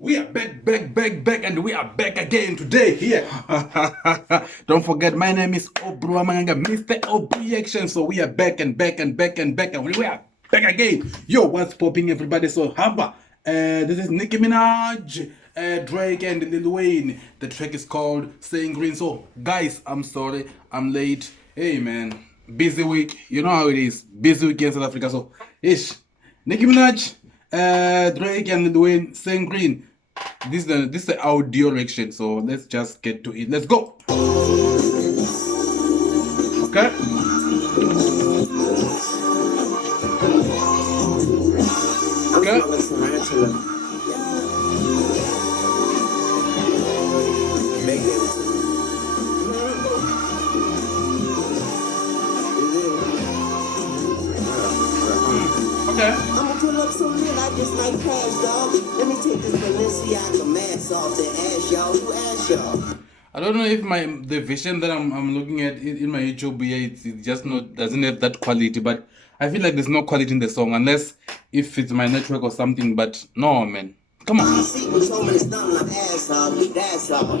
We are back, and we are back again today here. Don't forget, my name is Obru Amanga, Mr. Obru Action. So we are back and back and back and back, and we are back again. Yo, what's popping, everybody? So, Hamba, this is Nicki Minaj, Drake, and Lil Wayne. The track is called Saying Green. So, guys, I'm sorry, I'm late. Hey, man, busy week. You know how it is. Busy week in South Africa. So, ish. Nicki Minaj, Drake, and Lil Wayne, Saying Green. This is the audio reaction, so let's just get to it. Let's go. Okay. Okay. Okay. I'ma pull up so lit, I just like cash, dog. Let me take this Balenciaga mask off the ass, y'all. Who asked y'all? I don't know if the vision that I'm looking at in my YouTube, yeah, it just not doesn't have that quality. But I feel like there's no quality in the song unless if it's my network or something. But no, man, come on. See what told me it's done, I'm ass off. That's all.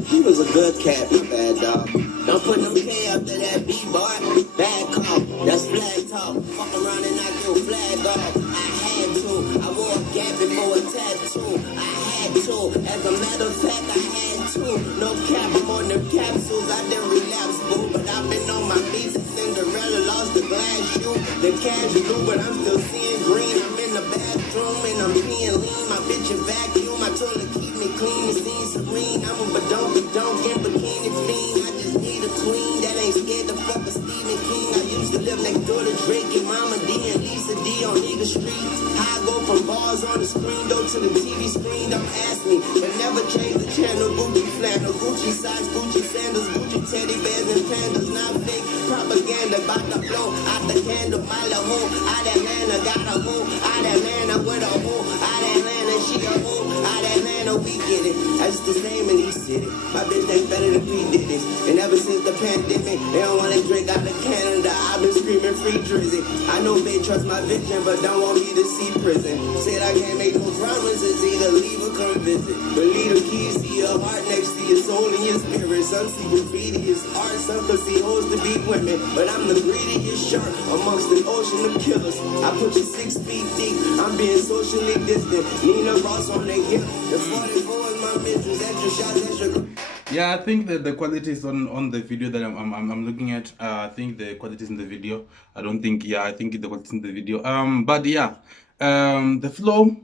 He was a good cat, my bad dog. Don't put no K after that B boy. Bad call, that's flag talk. Fuck around and knock your flag off. I had to. I wore a gap before a tattoo. I had to. As a matter of fact, I had to. No cap, I'm on them capsules. I didn't relapse, boo. But I've been on my feet since Cinderella lost the glass shoe. The cash blue, but I'm still seeing green. I'm in the bathroom and I'm being lean. My bitch a vacuum. My toilet keep me clean. It seems serene. I'm a badonk in bikini fiend. I just need a queen that ain't scared to fuck a Stephen King. I used to live next door to Drake and Mama D and Lisa D on Eagle Street. I go from bars on the screen door to the TV screen. Don't ask me, but never change the channel. Gucci flannel, Gucci socks, Gucci sandals, Gucci teddy bears and pandas. Not fake propaganda, about to blow out the candle. My little hoe out Atlanta, got a hoe out Atlanta with a hoe out Atlanta. She a hoe out Atlanta, we get it. That's the same in these cities. My bitch ain't better than P. Diddy's. And ever since the pandemic, they don't wanna drink out of Canada. I've been screaming free Drizzy. I know they trust my vision, but don't want me to see prison. Said I can't make no promises, either leave or come visit. But leave the keys to your heart next to your soul and your spirit. Some see graffiti as art, some can see hoes to be women. But I'm the greediest shark amongst an ocean of killers. I put you 6 feet deep, I'm being socially distant. Nina Ross on the hip, the 44 is my mistress. Extra shots, extra. Yeah, I think that the quality is on the video that I'm looking at. I think the quality is in the video. I don't think. Yeah, I think the quality is in the video. But yeah, the flow,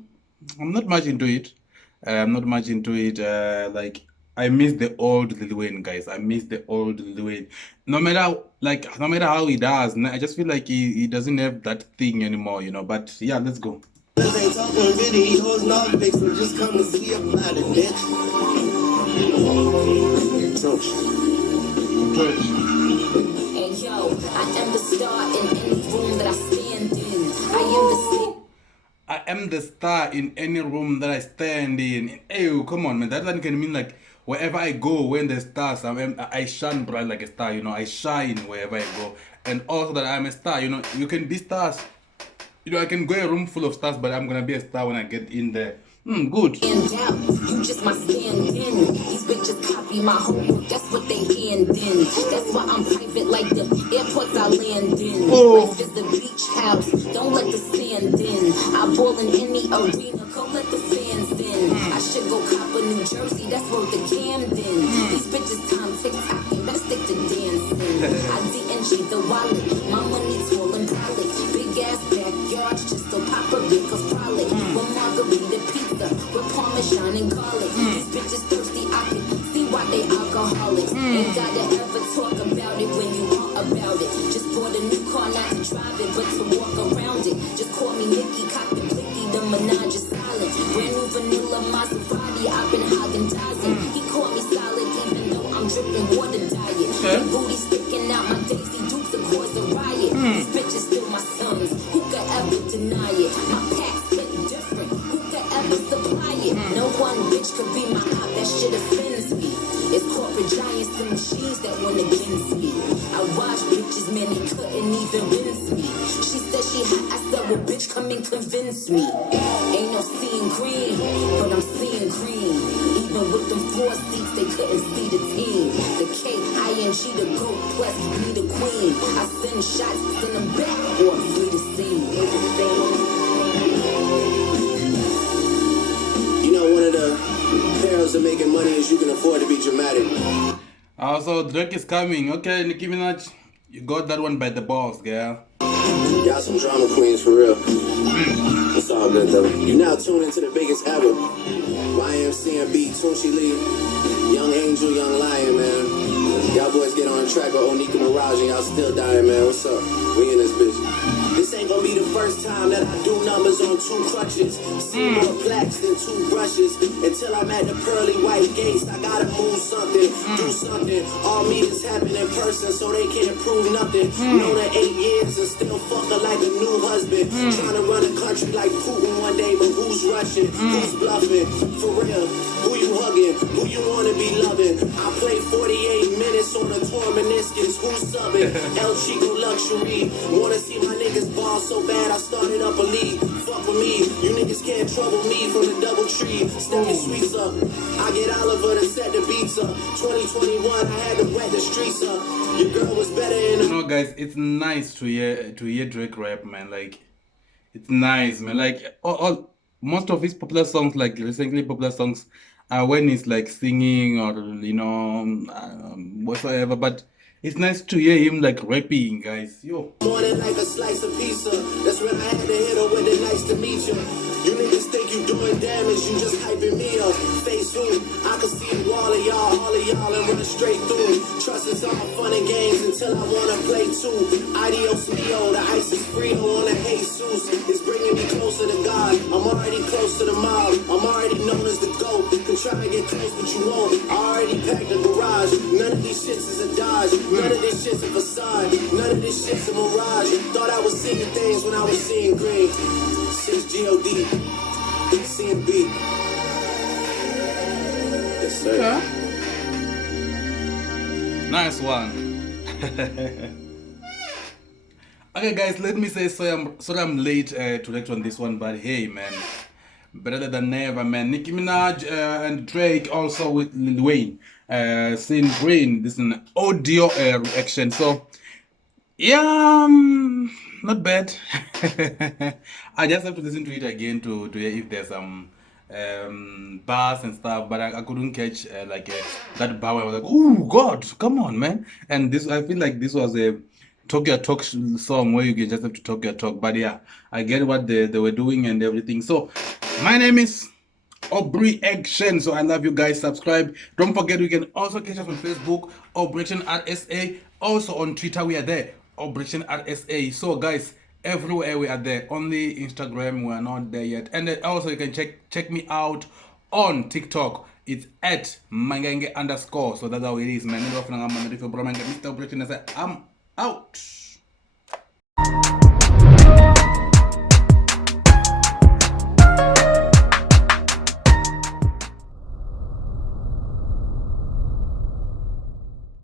I'm not much into it. I'm not much into it. Like I miss the old Lil Wayne, guys. I miss the old Lil Wayne. No matter how he does, I just feel like he doesn't have that thing anymore, you know. But yeah, let's go. Ain't talking videos, no fix, so just come and see about it, bitch. Hey yo, I am the star in any room that I stand in. I am the star in any room that I stand in. Hey, come on, man. That line can mean like wherever I go, when there's stars, I shine bright like a star. You know, I shine wherever I go, and also that I'm a star. You know, you can be stars. You know, I can go a room full of stars, but I'm gonna be a star when I get in there. Good. Stand out, you just my stand in. These bitches copy my homework, that's what they hand in. That's why I'm private like the airports I land in. Life is the beach house, don't let the sand in. I ball in any arena, go let the fans in. I should go cop a New Jersey, that's worth the Camden. These bitches time TikToking, better stick to dancing. I DNG the wallet, my money tall and brolic. Big ass backyards, just to pop a big of frolic. One margarita pizza with Parmesan and garlic. These bitches thirsty, I can see why they alcoholics. Ain't gotta ever talk about it when you are about it. Just bought a new car, not to drive it, but to walk around it. Just call me Nikki, cock the blicky, the Minaj is silent. Brand new vanilla Maserati, I've been Haagen-Dazsing. He called me solid, even though I'm dripping water diet. Big booty sticking out, my Daisy Dukes have caused a riot. These bitches still my sons, who could ever deny it? My pack's hit different, who could ever supply it? No one bitch could be my op, that shit offends me. It's corporate giants and machines that went against me. I watch bitches, man, they couldn't even rinse me. She said she hot, I said, well, bitch, come and convince me. Ain't no seeing green, they couldn't see the team. The K-I-N-G, the GOAT, plus me the queen. I send shots, send them back, or flee the scene. You know, one of the perils of making money is you can afford to be dramatic. Also, Drake is coming. Okay, Nicki Minaj, you got that one by the balls, girl. Got some drama queens for real. It's all good though. You now tune into the biggest ever. YMCMB, Tunchi Lee, Young Angel, Young Lion, man. Y'all boys get on the track with Onika Mirage and y'all still dying, man. What's up? We in this bitch. This ain't gonna be the first time that I do numbers on 2 crutches. See more plaques than 2 brushes. Until I'm at the pearly white gates, I gotta move something, do something. All meetings happen in person, so they can't prove nothing. Known her 8 years and still fuck her like a new husband. Trying to run a country like Putin one day, but who's rushing? Who's bluffing? For real, who you hugging? Who you wanna be loving? I play 48 minutes on a torn meniscus. Who's subbing? El Chico Luxury. Wanna see my niggas ball so bad I started up a league. Fuck with me, you niggas can't trouble me from the double tree. Step your sweets up. I get Oliver to set the beats up. 2021, I had to wet the streets up. Your girl was better in You know, guys, it's nice to hear Drake rap, man. Like, it's nice, man. Like, most of his popular songs, like recently popular songs, are when he's like singing or whatsoever. But it's nice to hear him like rapping, guys. Yo. morning like a slice of pizza. That's when I had to hit her with a nice to meet you. You niggas think you doing damage, you just hyping me up. Face who? I can see a wall of y'all, all of y'all, and run straight through. Trust is all fun and games until I wanna play too. Adios mio, the ice is Frito on the Jesus. It's bringing me closer to God. I'm already close to the mob. I'm already known as the GOAT. You can try to get close, but you won't. I already packed the garage. None of these shits is a Dodge. None of this shit's a facade. None of this shit's a mirage. Thought I was seeing things when I was seeing green. 6 G-O-D. CMB. Yes, sir. Yeah. Nice one. Okay, guys, let me say sorry I'm late to react on this one, but hey, man, better than never, man. Nicki Minaj and Drake also with Lil Wayne, Sin Green. This is an audio reaction, so yeah, not bad. I just have to listen to it again to hear if there's some bars and stuff, but I couldn't catch that bar where I was like, oh God, come on, man. And this, I feel like this was a Talk Your Talk song where you can just have to talk your talk. But yeah, I get what they were doing and everything. So my name is Aubrey Action. So I love you guys. Subscribe. Don't forget, you can also catch us on Facebook, Aubrey Action RSA. Also on Twitter, we are there, Aubrey Action RSA. So guys, everywhere we are there. Only Instagram, we are not there yet. And also you can check me out on TikTok. It's at Mangenge_. So that's how it is, man. Mr. Aubrey Action, I'm out.